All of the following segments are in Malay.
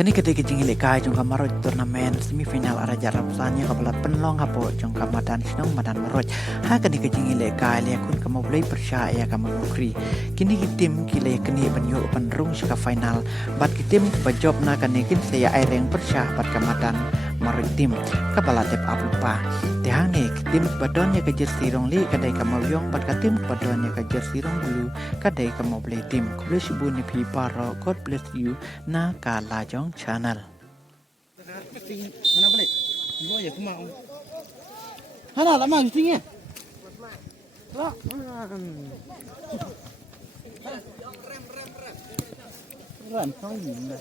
Kini ketika jing lekai jong kamaroj turnamen semifinal araja rapsanya kabalat penlong hapo jong kamadan sinong madan maroj. Ha kini kejing lekai lekun kamu boleh percaya kamu mukri. Kini tim kile kini penyu penrung suka final. Bat tim bajob na kini kin saya air yang percaya bat kamadan maroj tim kabalat tep aplupa. Tehang ni tim badonnya kejer sirong li kadai kamu yong bat tim badonnya kejer sirong bulu kadai kamu boleh tim. Boleh subuh ni pi paro. God bless you na kala jong channel. Mana boleh? Gua ya kemau. Hana lama tinggi. Lah. Rem kau ini.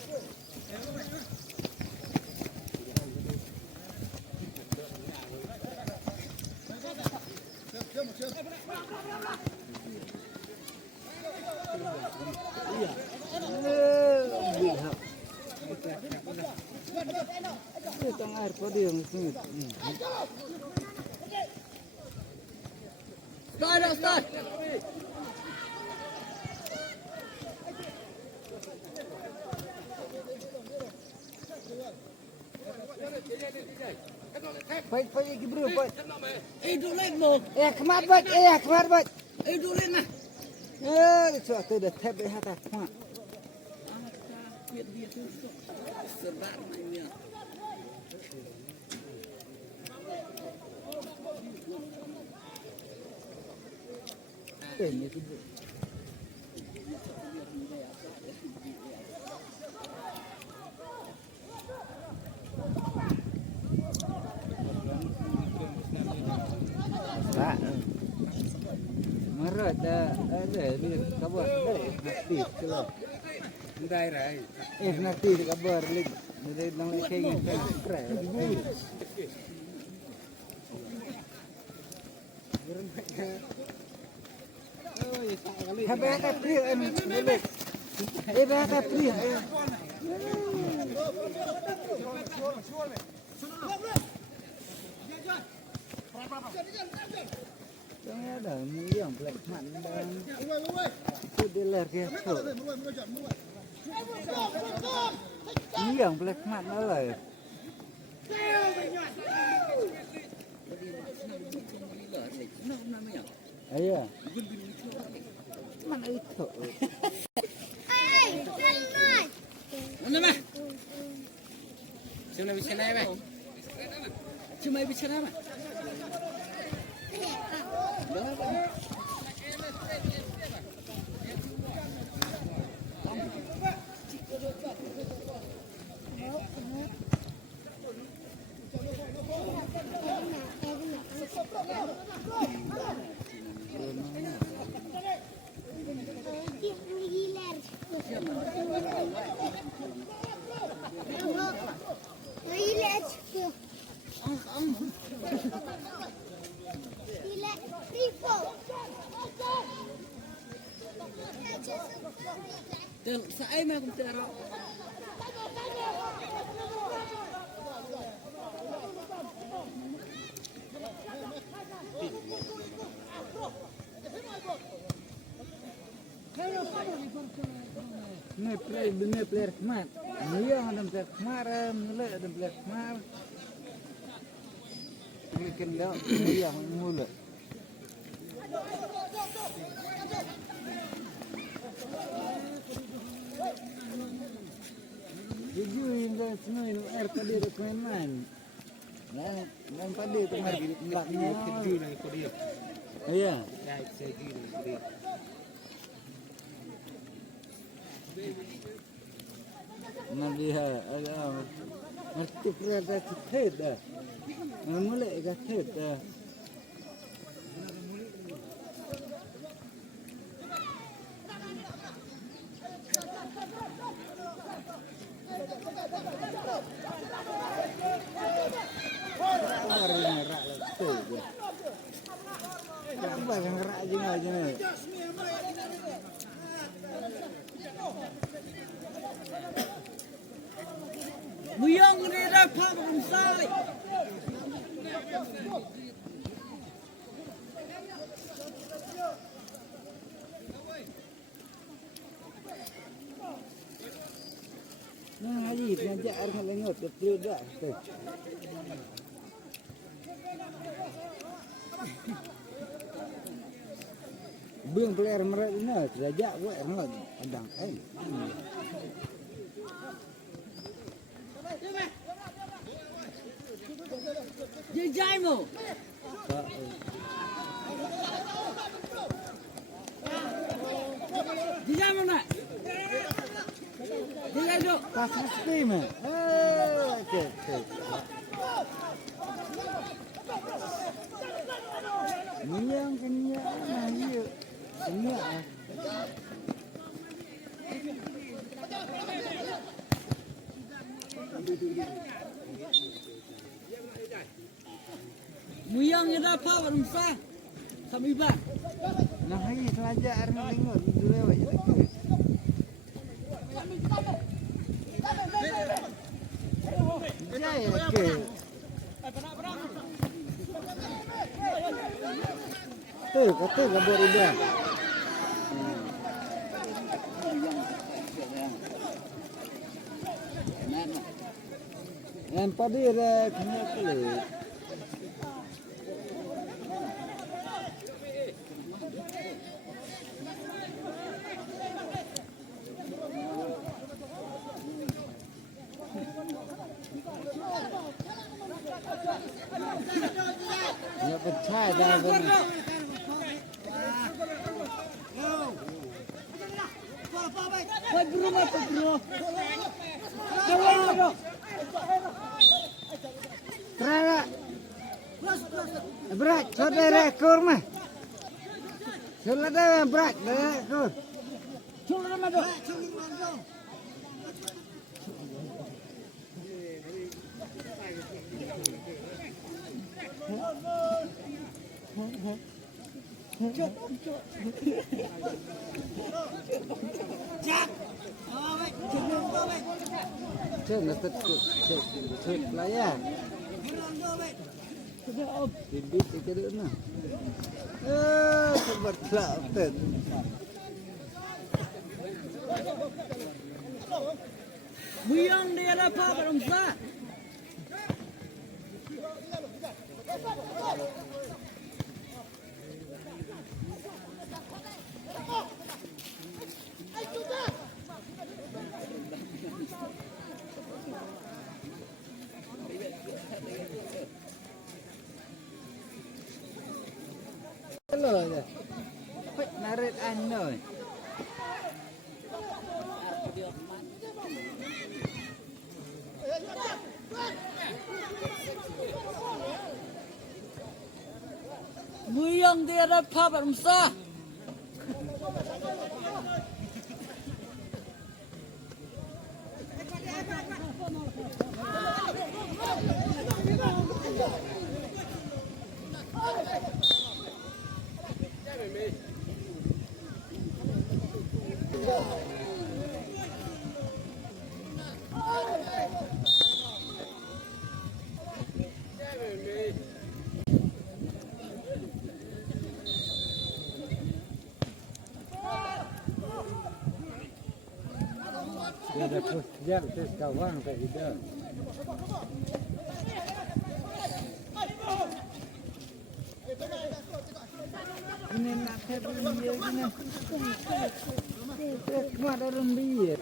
Tang air pada yang sengit. Start. Fight lagi bro, fight. Dulin mo. Kemat bat. Dulin na. Suatu dah tap hata kemat. Dia tu sebar mainnya. Ini tu. Marah ada ni kabar nanti kalau Ndai rai. nanti kabar lagi dari nang kayak keren. Habis priya ni boleh. Habis priya. Jangan ada yang black man dan itu dealer ke tu. Yang black man lah. Ayah. Mana itu? Mana mah? Cuma bicara apa? Cuma bicara apa? Saya mah kumtera. Ini player kemat. Dia ada player kemarin, mulai ada player kemarin. Mungkin dia mulai. Jujur yang semua air pada dokumen. Dan pada tu mari belakangnya kedua lagi dia. Iya. Saya gini dia. Nabiha ada mesti perada cipet dah. Mulai cipet dah. Yang gerak aja ni. Buyong ni dah pak rumsai. ngajak air lengot ke dah tu. Bung player merat ni terajak buat rengat adang kan. Jai mo. Jai mo na. Jai do. Pas mesti mah. Okey. Niang kenya nah iya. Kenya. Muyang ni dah apa baru sah. Kami bah. Nah hai terajak air lengot dulu lewat je dekat. Jai okey. Tu kata gambar dia. Yang tadi ada kena kulit. Ya percaya dah benar. Kau bro mata bro. Kau. Terang. Berat, saudara ekor mah. Saudara berat, ekor. Cuma mata. Cek nak tekuk, cek layar. Bibit ikan na. Sebar kelak. Muyang dia dah apa baru sah. Hello je. Pek narik anu. Muyang dia dah apa baru sah. Dia dah kerja terus kawan kat kita. Ini nak terbiar gini. Keluar dari biar.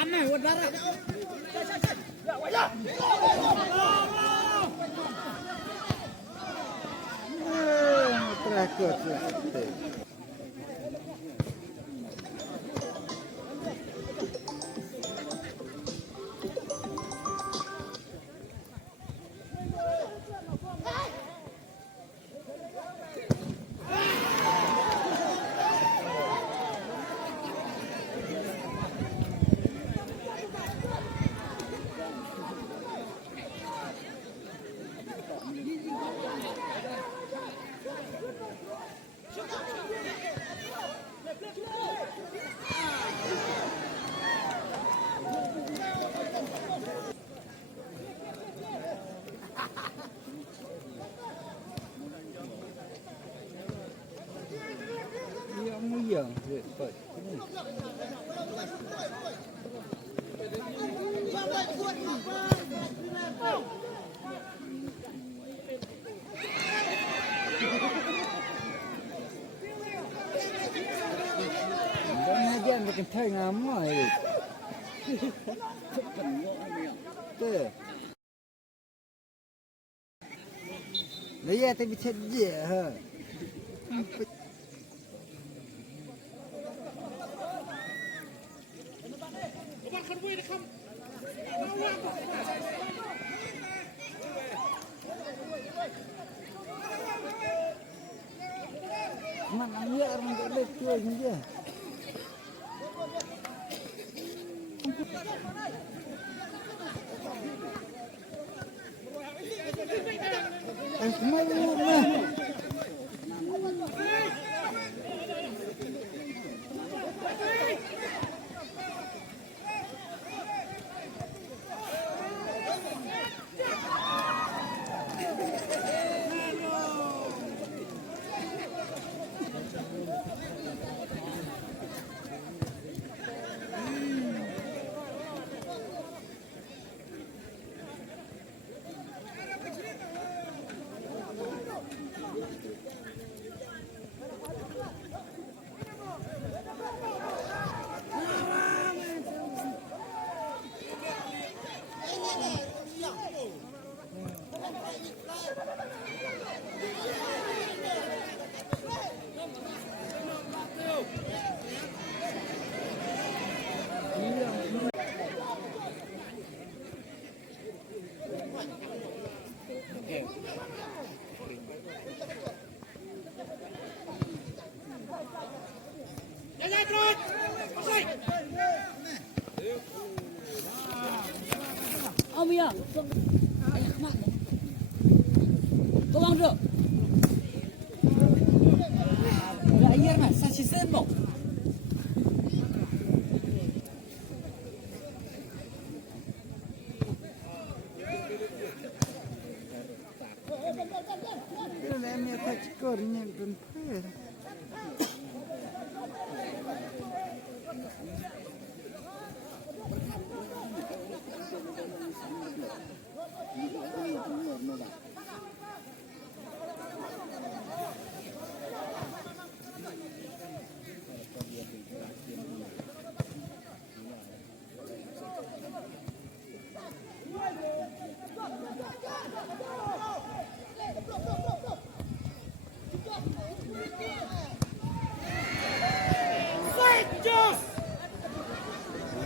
Aneh, wadara. Terakut. Iya, cepat. Jangan aja makin thay ngama itu. Tuh. Lah ya tapi saja ha. Mana dia orang tak ada tu aja. Kemana mah? Om ya. Ayah mak. Tolong dulu. Ya iya mas, saksi seno. Ini tak skornya pun.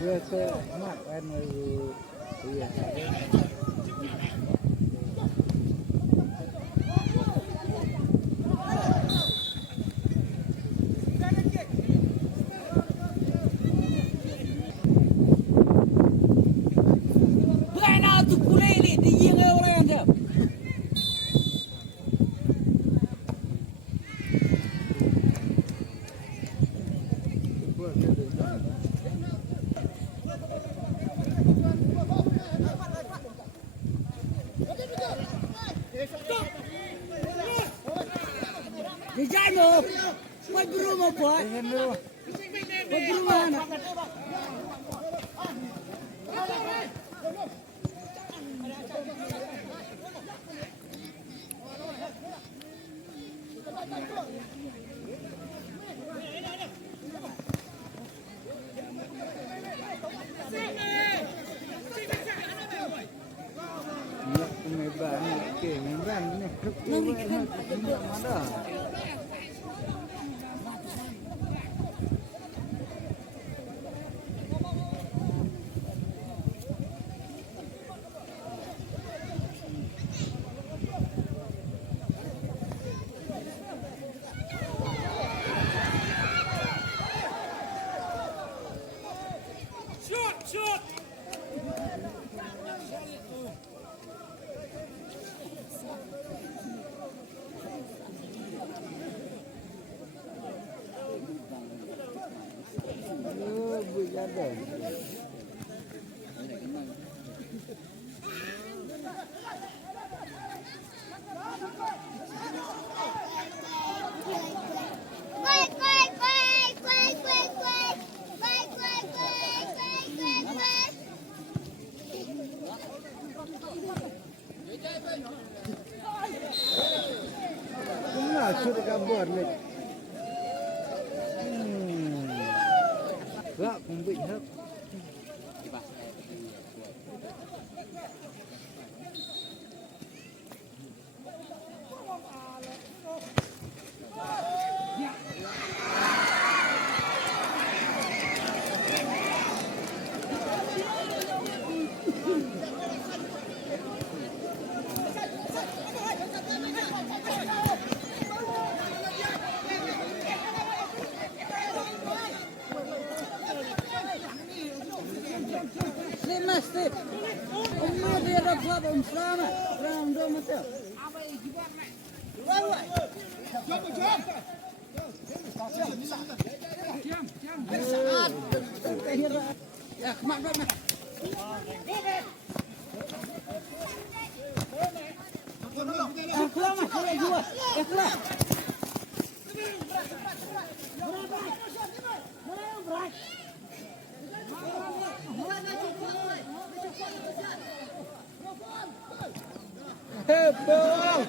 Dia tu mak kan itu. Iya. Bagaimana tu kulit ni dia orang aja. Dijai mo. Mai buru mo boy. Mai buru mana? bớt lên. Gạo cũng bị hết. Slim Steve. Umma dia dah buat umframa. Round dua mata. Ya, kemak kemak. Keluar mas, keluar dua. Keluar. Heboh.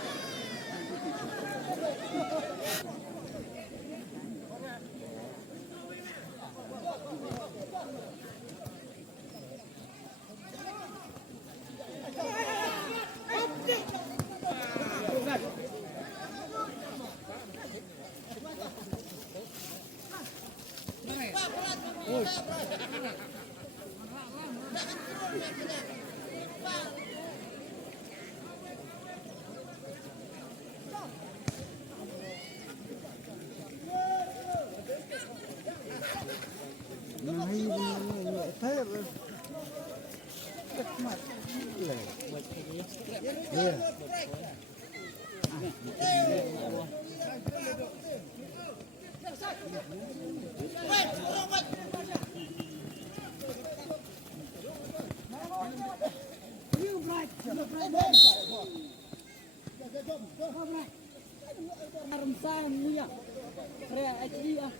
Ramsan ni ya. Kaya HD ah.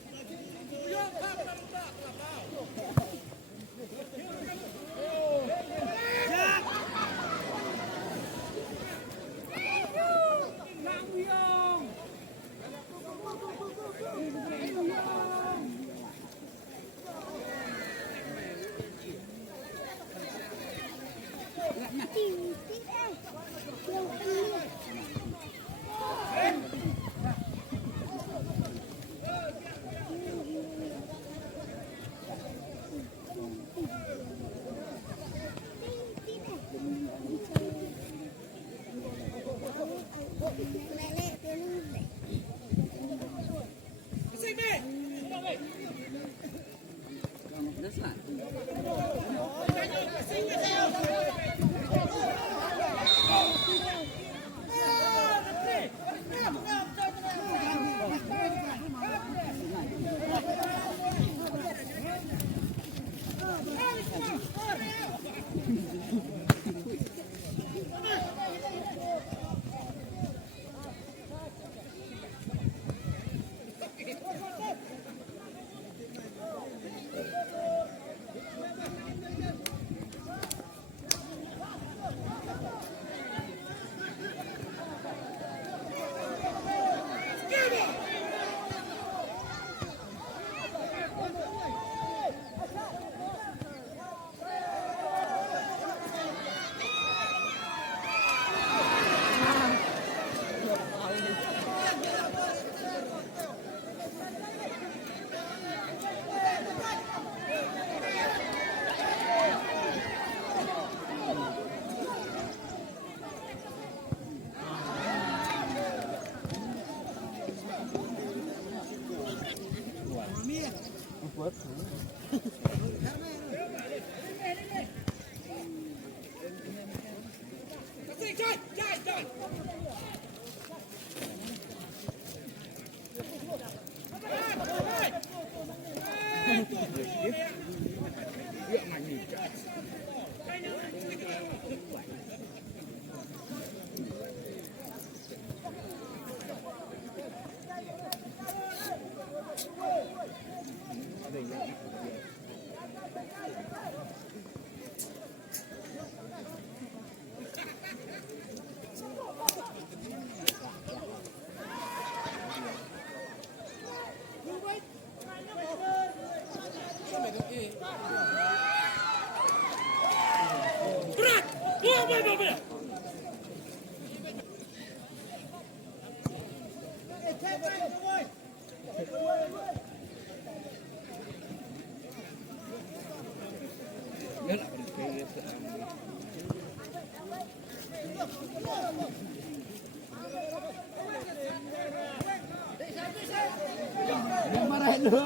Marahin dulu.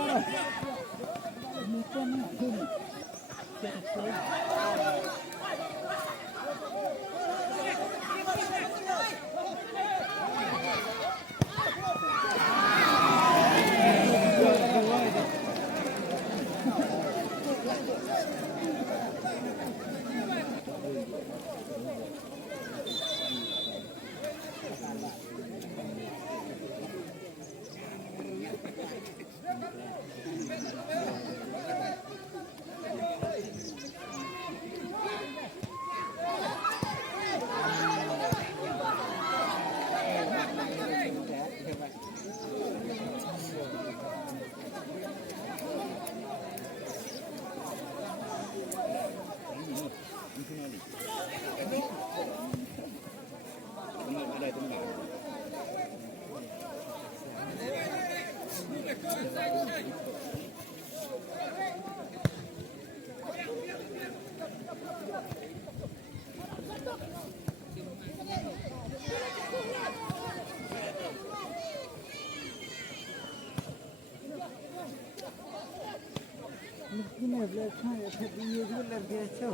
Yine bırakma yapabiliyor diyorlar gerçi.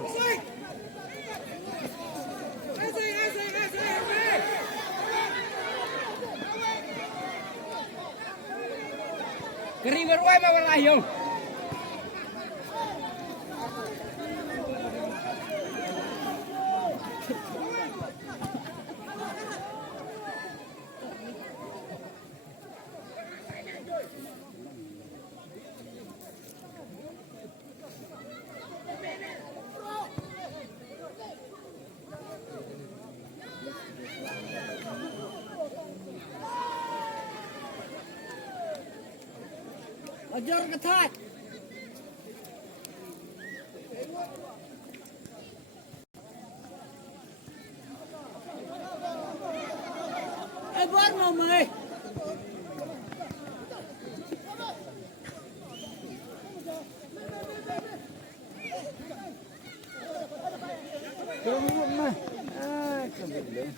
Kering berwai ma walah yo. Ajar ketat. Buat mau mai. Kamu mah, kamu belum.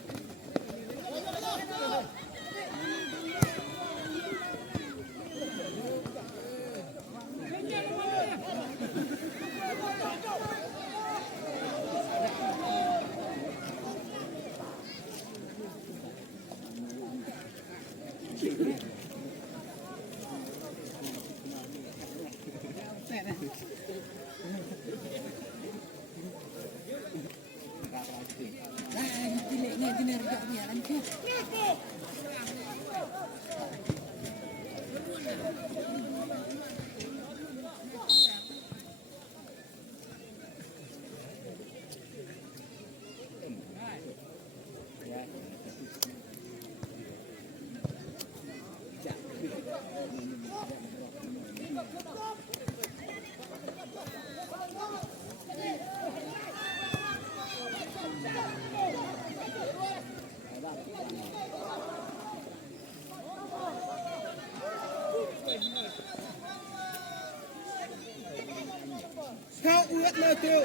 Kau uat lo tu.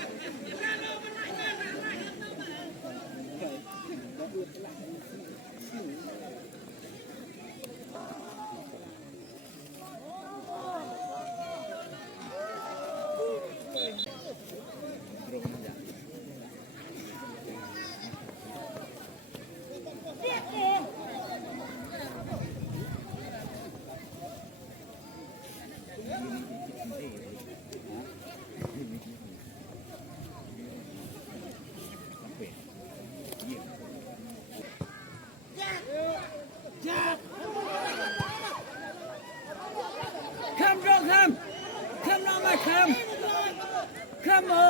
Kamu.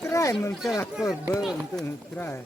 Try mencari korban tu try.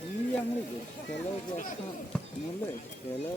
Ini yang lagi. Kalau biasa mulai. Kalau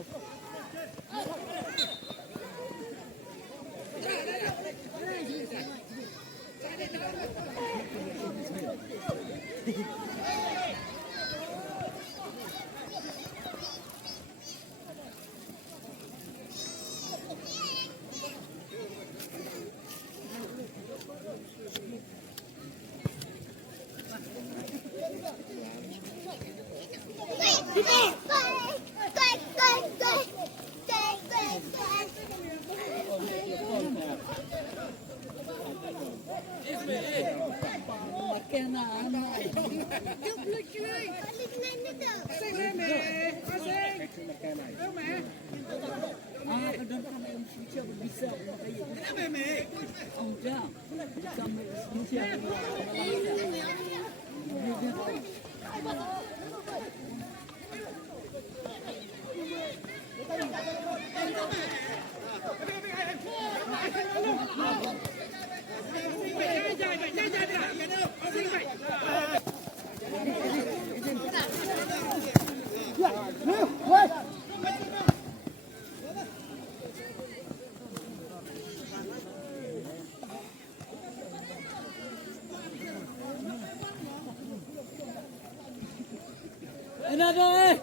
Another.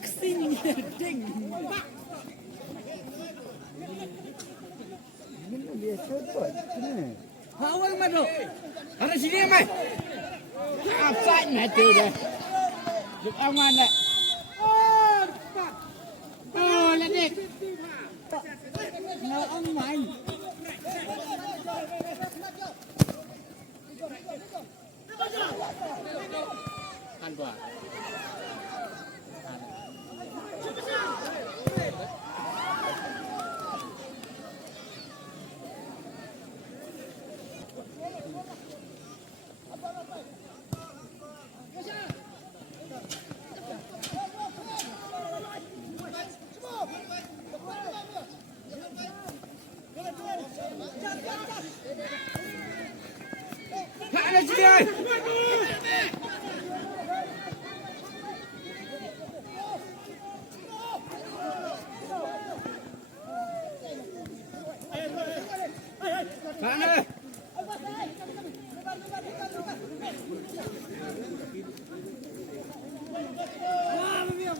Kesini ding. dia cepat. Sini. Awal mana? Ada sini mai. Apa nanti dah? Duk aman dah. Oh, ledek. Nak aman. Kan gua. Ada sini ai. Sana. Wah, biar.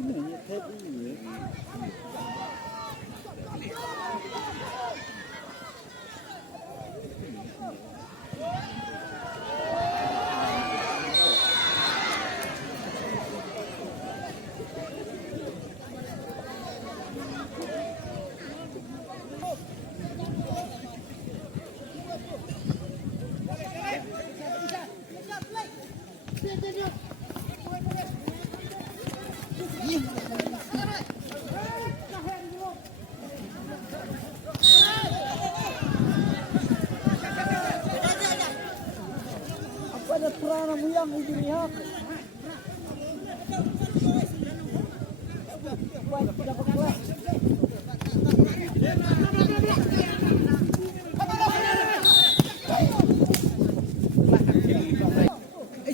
Gimana tadi ya? Apa ada peranan yang dilihat?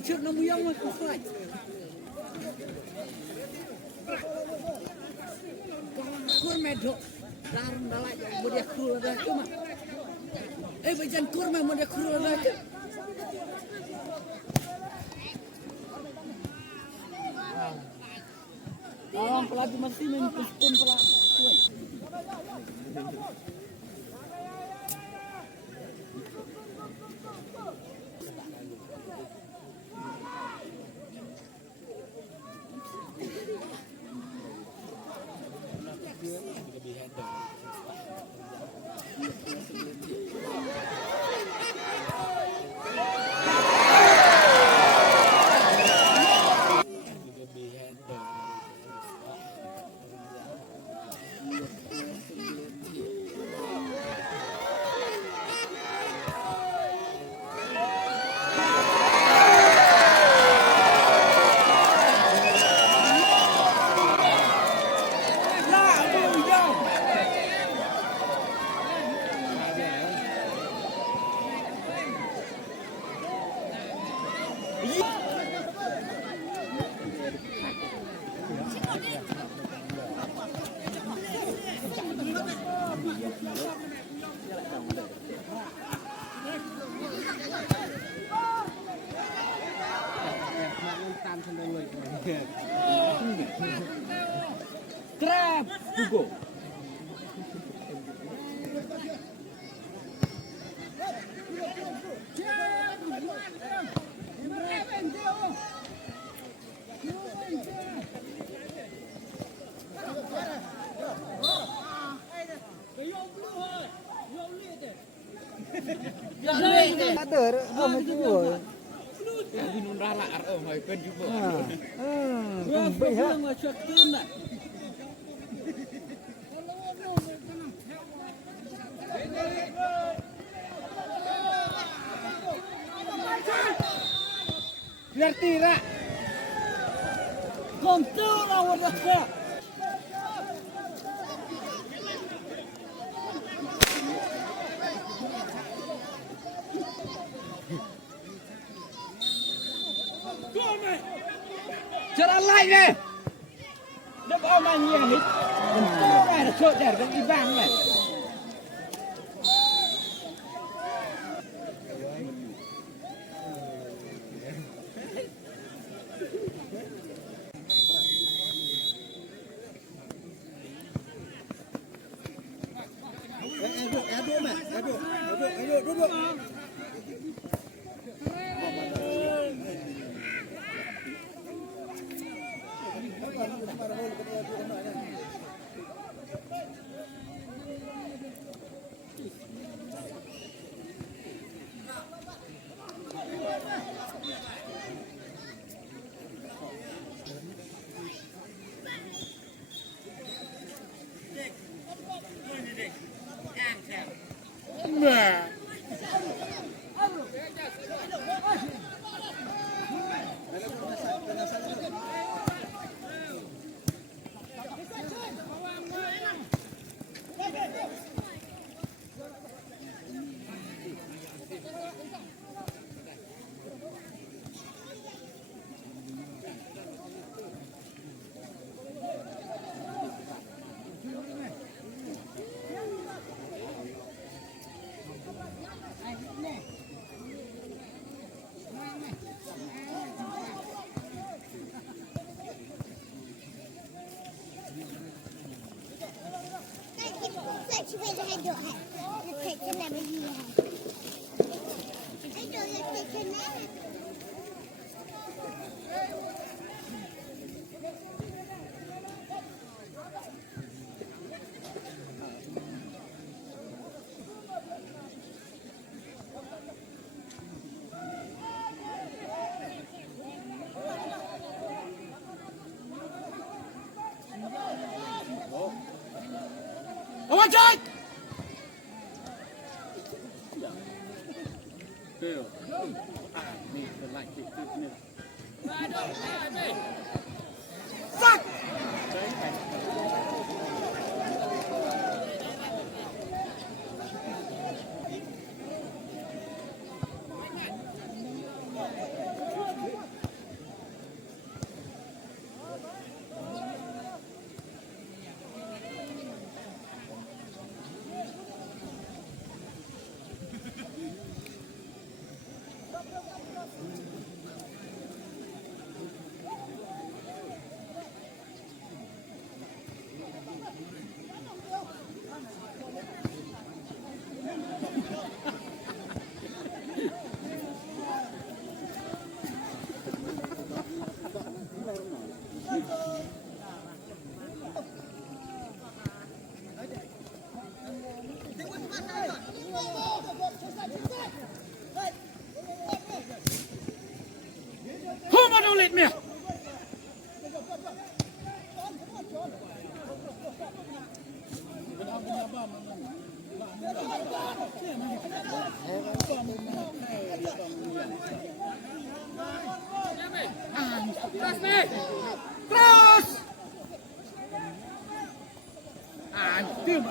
Cut namu yang mau fight. medok. Dalam dalai yang boleh keluar dah tu mah. Bajan kurma boleh keluar dah tu. Orang pelatih masih main pistol pelatih. Trap, Hugo. Ada, ramai juga. Gunung Rara oh my god juga. Baik ha. Macam tu nak. Biar tidak. Kontur awak dah. Cara lain ni. Dia bawa mania ni. Kontur dah cok dah dan ibang lah. Duduk. Let's wait ahead to head. Let's take the never you have. I know let's take the never. Awak cek. Sak. Terus nih. Terus. Antum.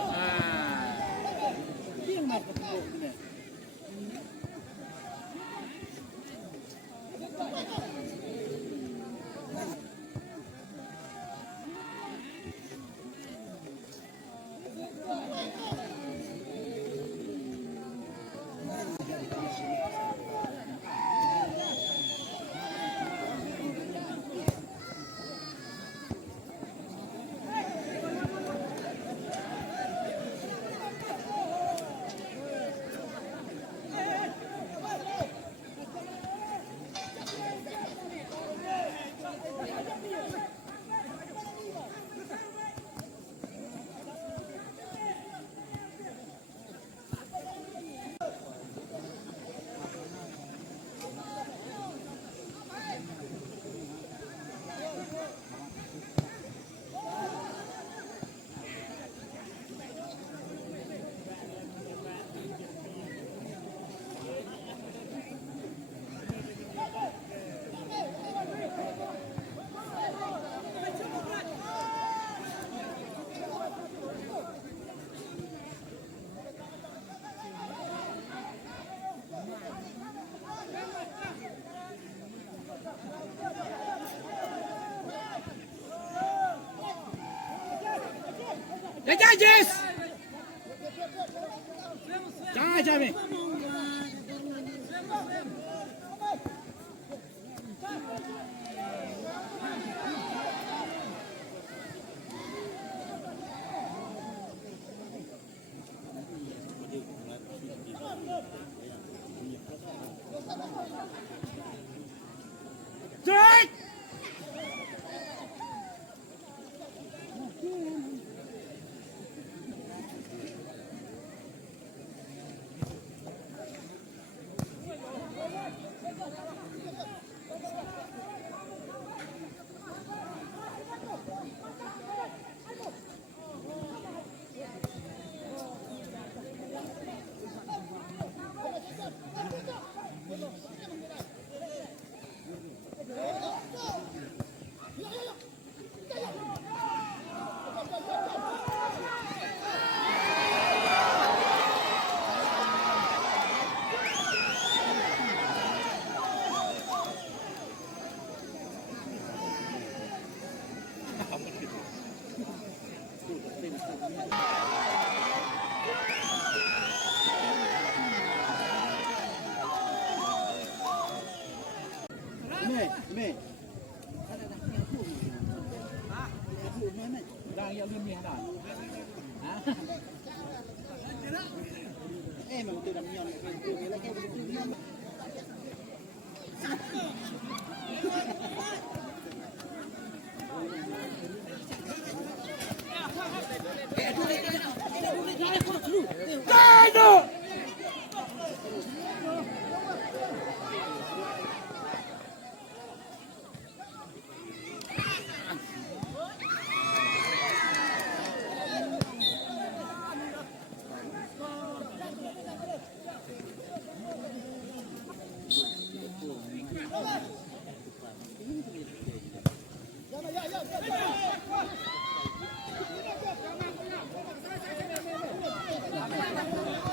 Ya, Jess. Jangan ni. Jack. Mei. Đang yêu liên miên đó. Mà từ đầm nhọn từ cái là cái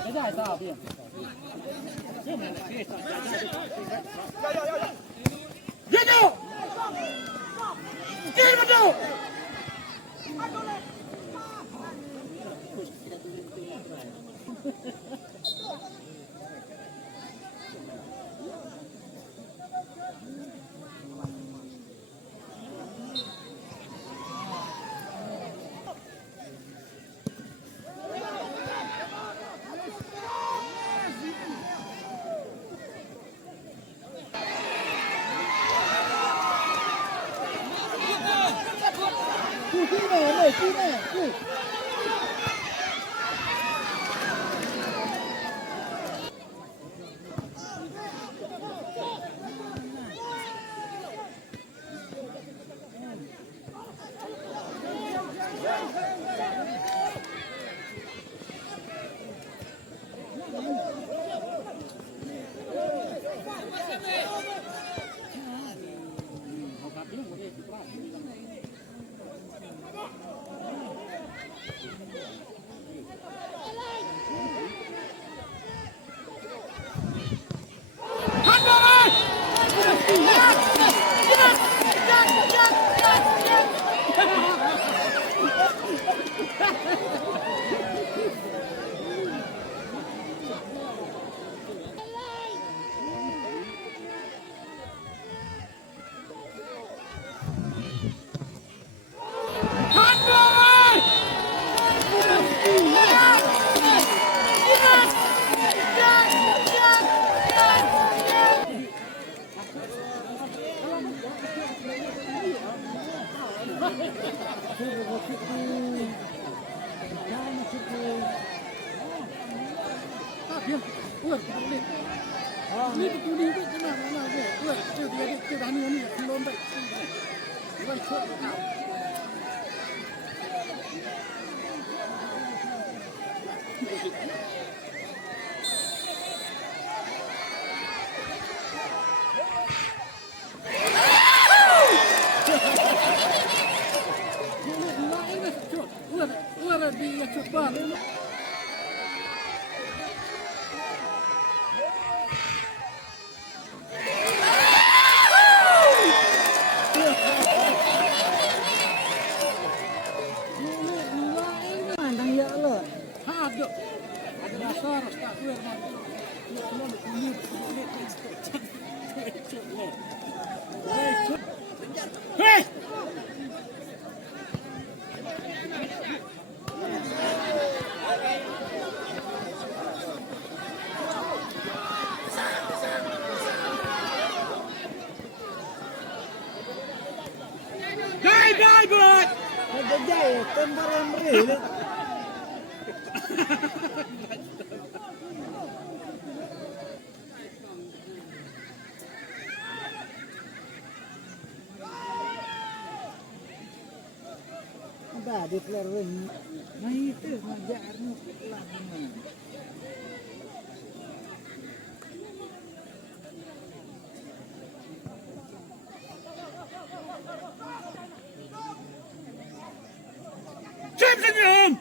Cái giải sao biển? Giết đâu? Giết vào đâu? Sudah begitu. Jangan cukup. dia uat ni ni tu ni tu kena mana dia uat tu dia tu dah ni belum baik bukan shot uat dia coba Hey! Gai buat. Jai tembaran real. Dah declare ring. Nah itu ngajarnya pelan. Jam senyum.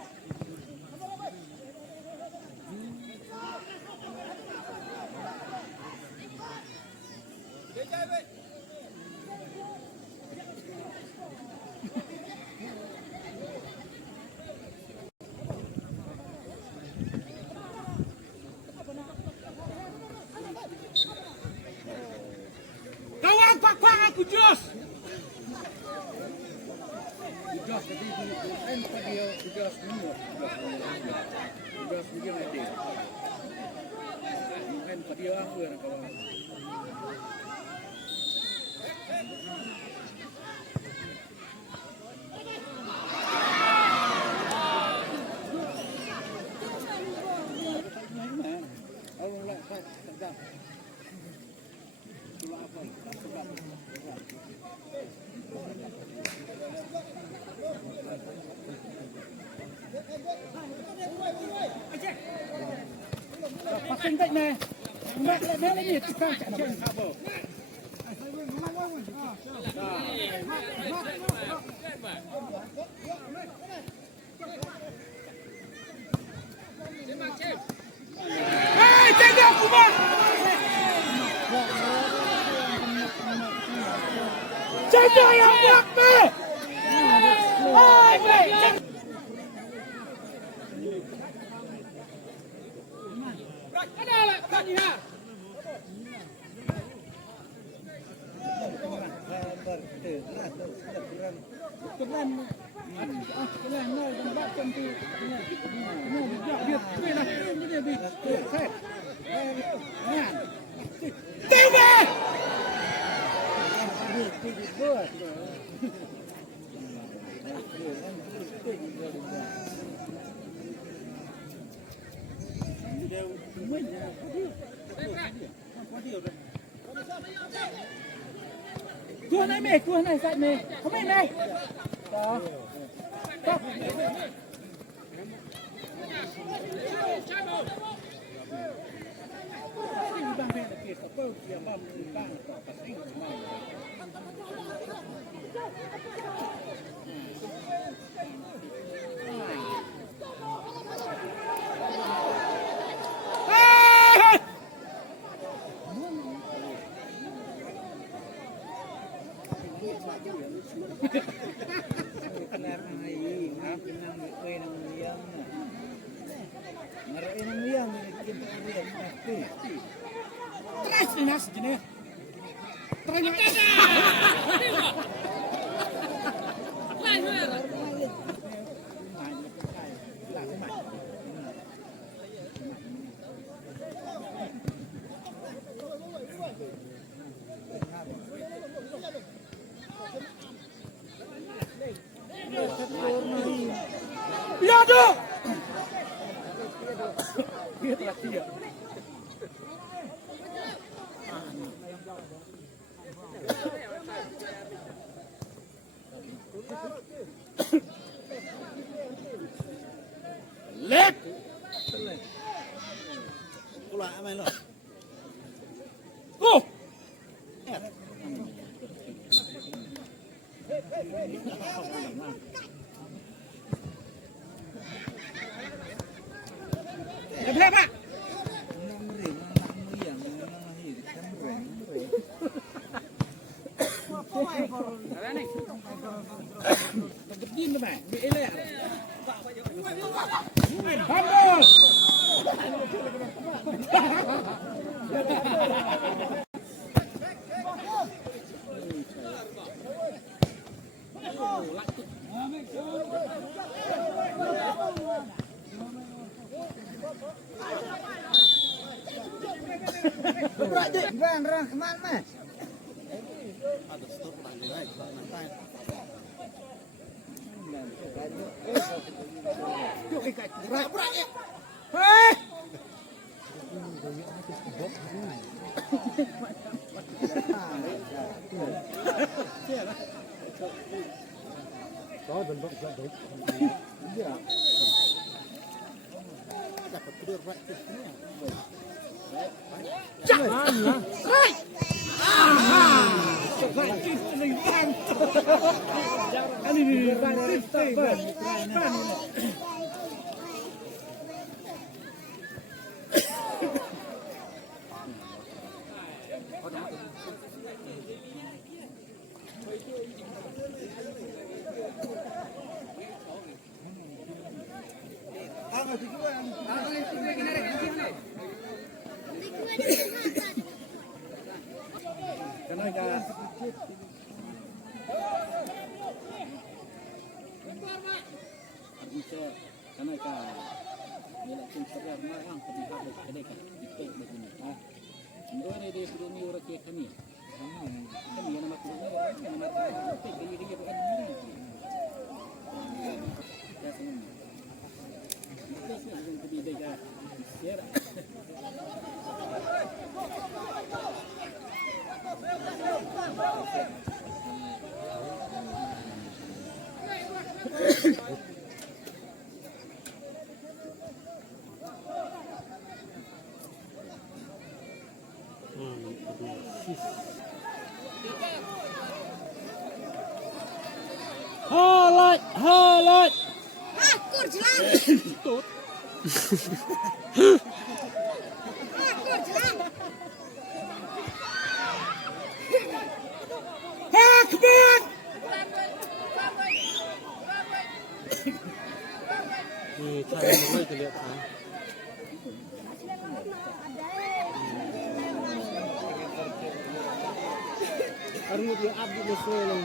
Kawan kuak aku jos. Just the people and for the just more. Just begin idea. And for the aku nak kawan. Awak lah tak. Tulah apa? Pasang tak ni. Mbak nak lagi tukang cakap apa? Hei, tengok aku bang. Jangan yang buat ni. Hai, baik. Ada lah tadi ha. Kelan no tempat tentu. Biar dia biar. Tiba. Cua này mày, cua này dạy mày, không mày này. Đó. Đó. Bang mẹ là kể cả câu chuyện bang bang cả cả anh mà. Kenapa hai? Aku nang kue nang liang. Ngarai nang liang kita liang pasti. Terus ni nas jenis. Terus. Ya tu. Dia telah tiap. Let. Pula main lo. Oh. Berapa? Begini mah, ele. Vamos! Rang kemana mas? Hei! Halat. Akur jelang. Akur jelang. Hakbar. Harus dia abdi betul.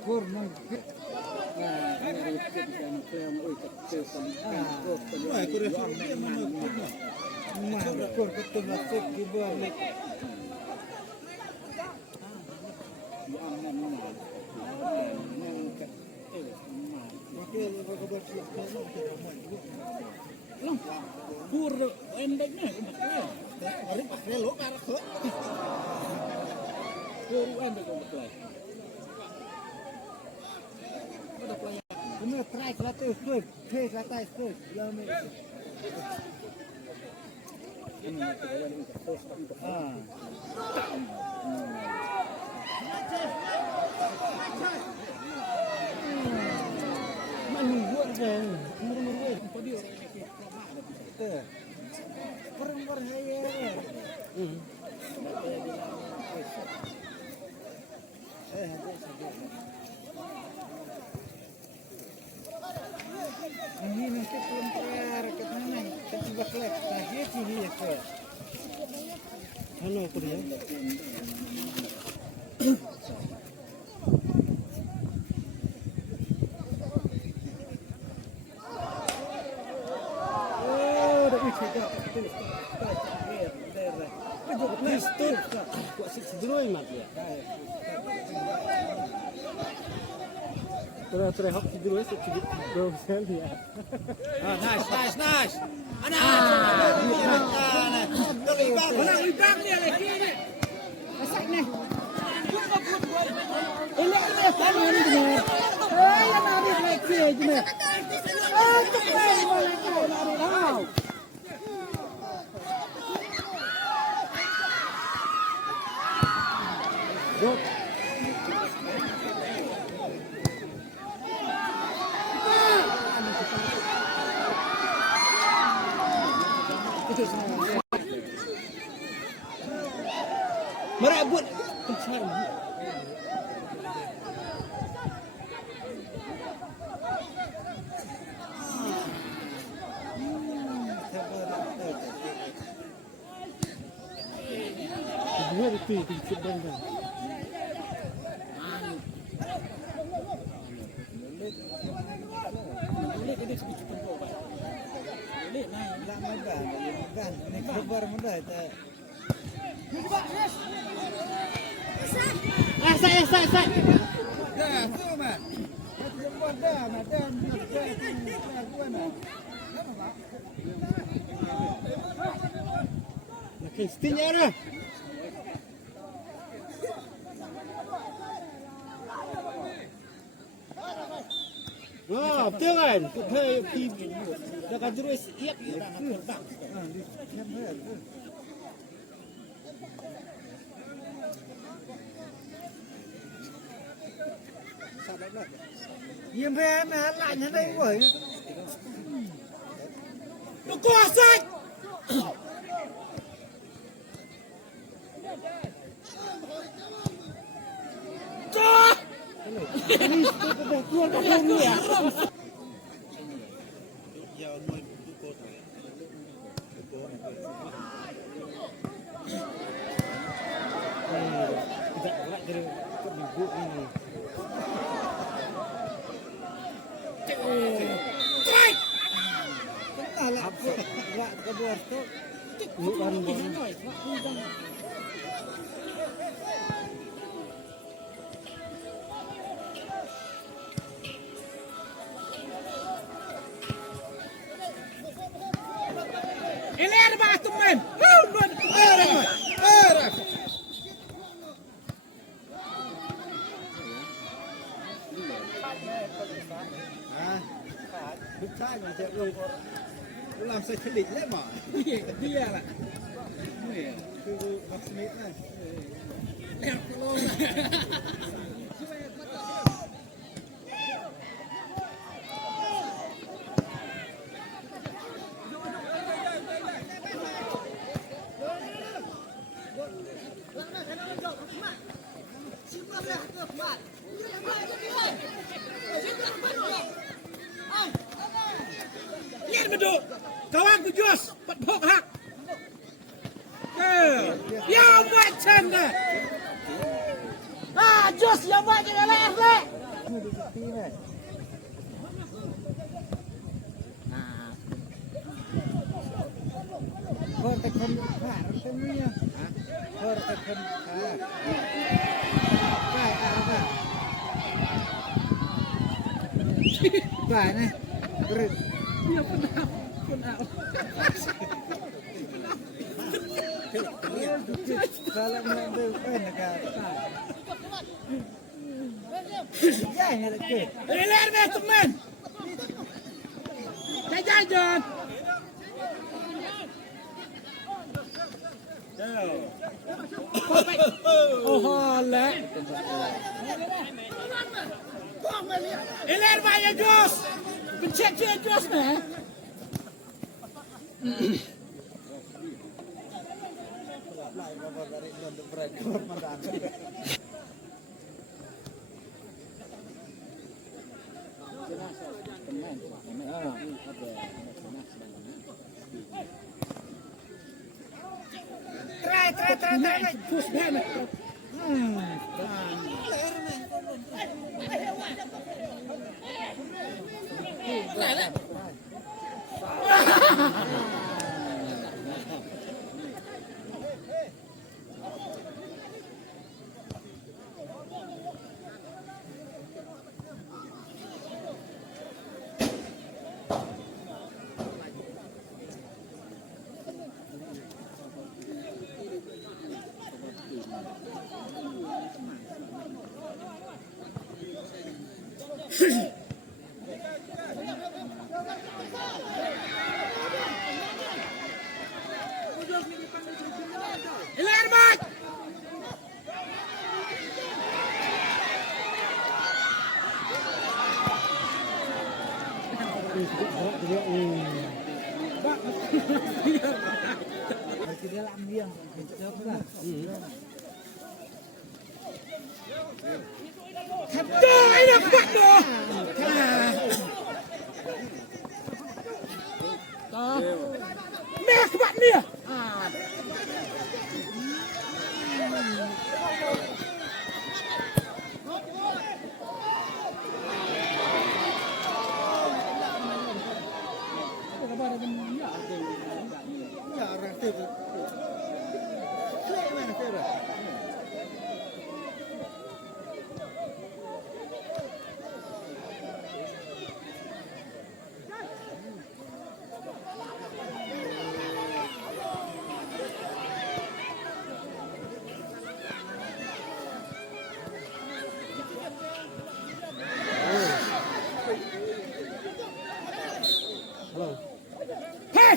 Kurang. Wah, kurang dia mana kurang. Mana kurang betul betul di bawah. Pur endeknya Hari pakai lo karak lo. pur endek betul. Kena try kelate skut, try kelate skut. Lama. Ah. Manu buat kan, murmur. Padi orang ini kelama ada bisa. Kurang berhaya. Ini nanti belum kelar ke mana? Ketiba kelar, lagi sini ya ke. Halo kuliah. Oh, dah bisa dah. stun. Kuat sedroi mat dia. Terus hok sedroi sedikit bro sekali ya. Nice. Ana. Mana ibang dia lagi ni. Masak ni. Ini kan ini benar. Yang narik lagi je. Cepat boleh kau narik kau. Go. Merebut pencari. Dua itu sedikit bangga. Saya. Dah, tu mah. Macam buat dah, madan. Okey, stinya dah. Wah, betul kan? Dah kan terus iap. Nhiệm về mà lại như đây quẩy. Nó có sách. Có. Luôn không nhỉ? Ele era batu men. Era. Đức trai mà chạy luôn. Làm sao chết địch đấy mà. Bia là. Từ bác Smith này. Lihat betul. Kawan ku Jos, pok hak. Ya macam dah. Ah, Jos yang buat kita leh. Thôi ta không phá nó không nha. Thôi ta không phá. Phải à. Phải này. Rực. Dia pun Kalau mengambil negara. Jangan lagi. Lihat dah teman. Jajan. oh lah. Lihat bayar Jos. Pencet dia Jos dah. Try. Push down. Ilan mat. Dia làm riêng, chớp ra. Tuh, ini kuat tuh. Meh kuat ni. Hey!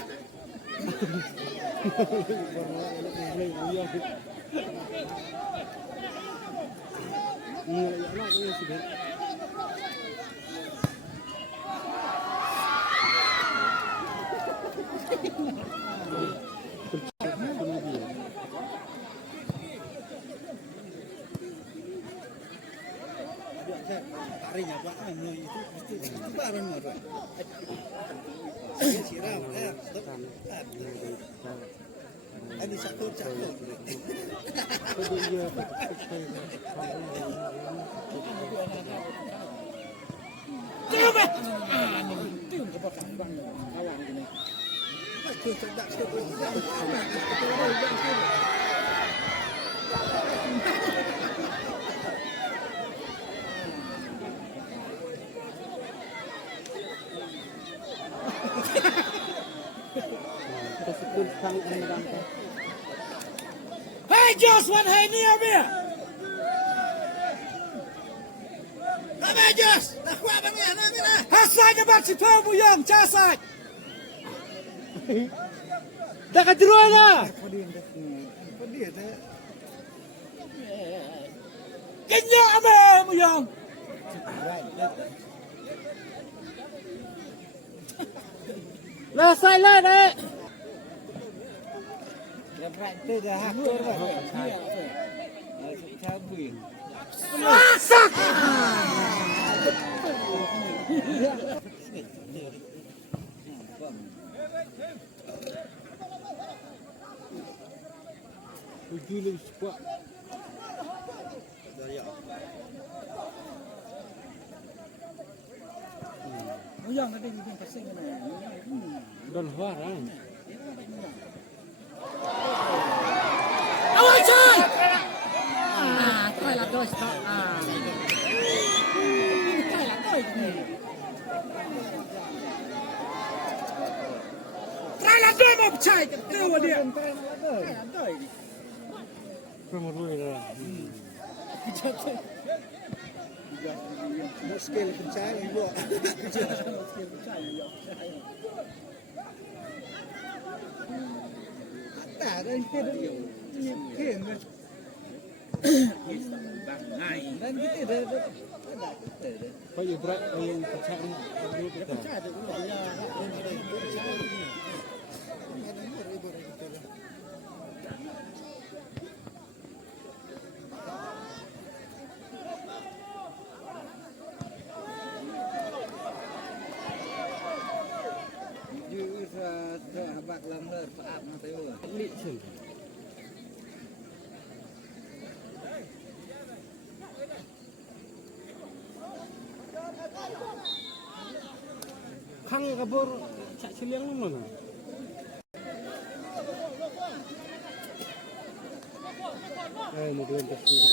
Tarinya Pak Amno itu mesti bareng orang. Siram ada satu cakap. Coba. Aku sedap sekali. Hey Joshua, hey ni apa? Apa Josh? Nak kuat bang ya, nak lah. Hasai ke bak si Pau Buyong, casai. Dah keteruan lah. Pedih dah. Kenyak apa Buyong? Lah sai lah dek. Lepas tu dah hakur dah. Cabut. Masak. Tujuh lebih kuat. Buyong tadi bikin pasing kan. Dan warang. Awak cai. Try lah dos. Try lah dos. Try lah dia mau cai ke tu dia. Pemurui dah. Muskil pencari juga. Tak ada itu kan. Dan kita dah Pak Ibra yang pencari pencari habak lamler paap mateo licin khang kabur cak ciliang mana mobil yang tersebut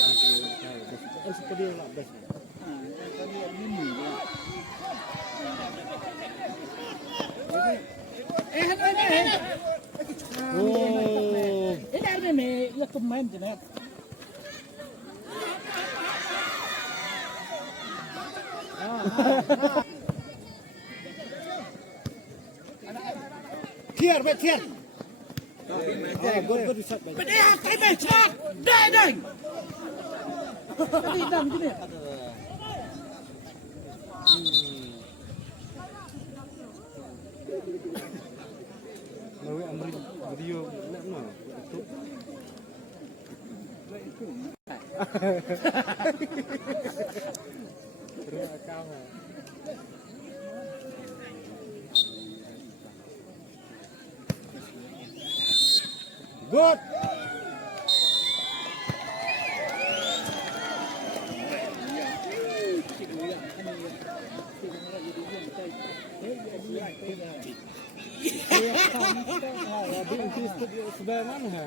kan seperti yang nak best Oh. Ini ada ni, ia pemain je nak. Thier bet thier. Good shot. Bet dia kai bet shot. Dai. Tadi dam gini. Lalu amri video nak no. Terus akal. Good. Dia kan, dia sebelah mana?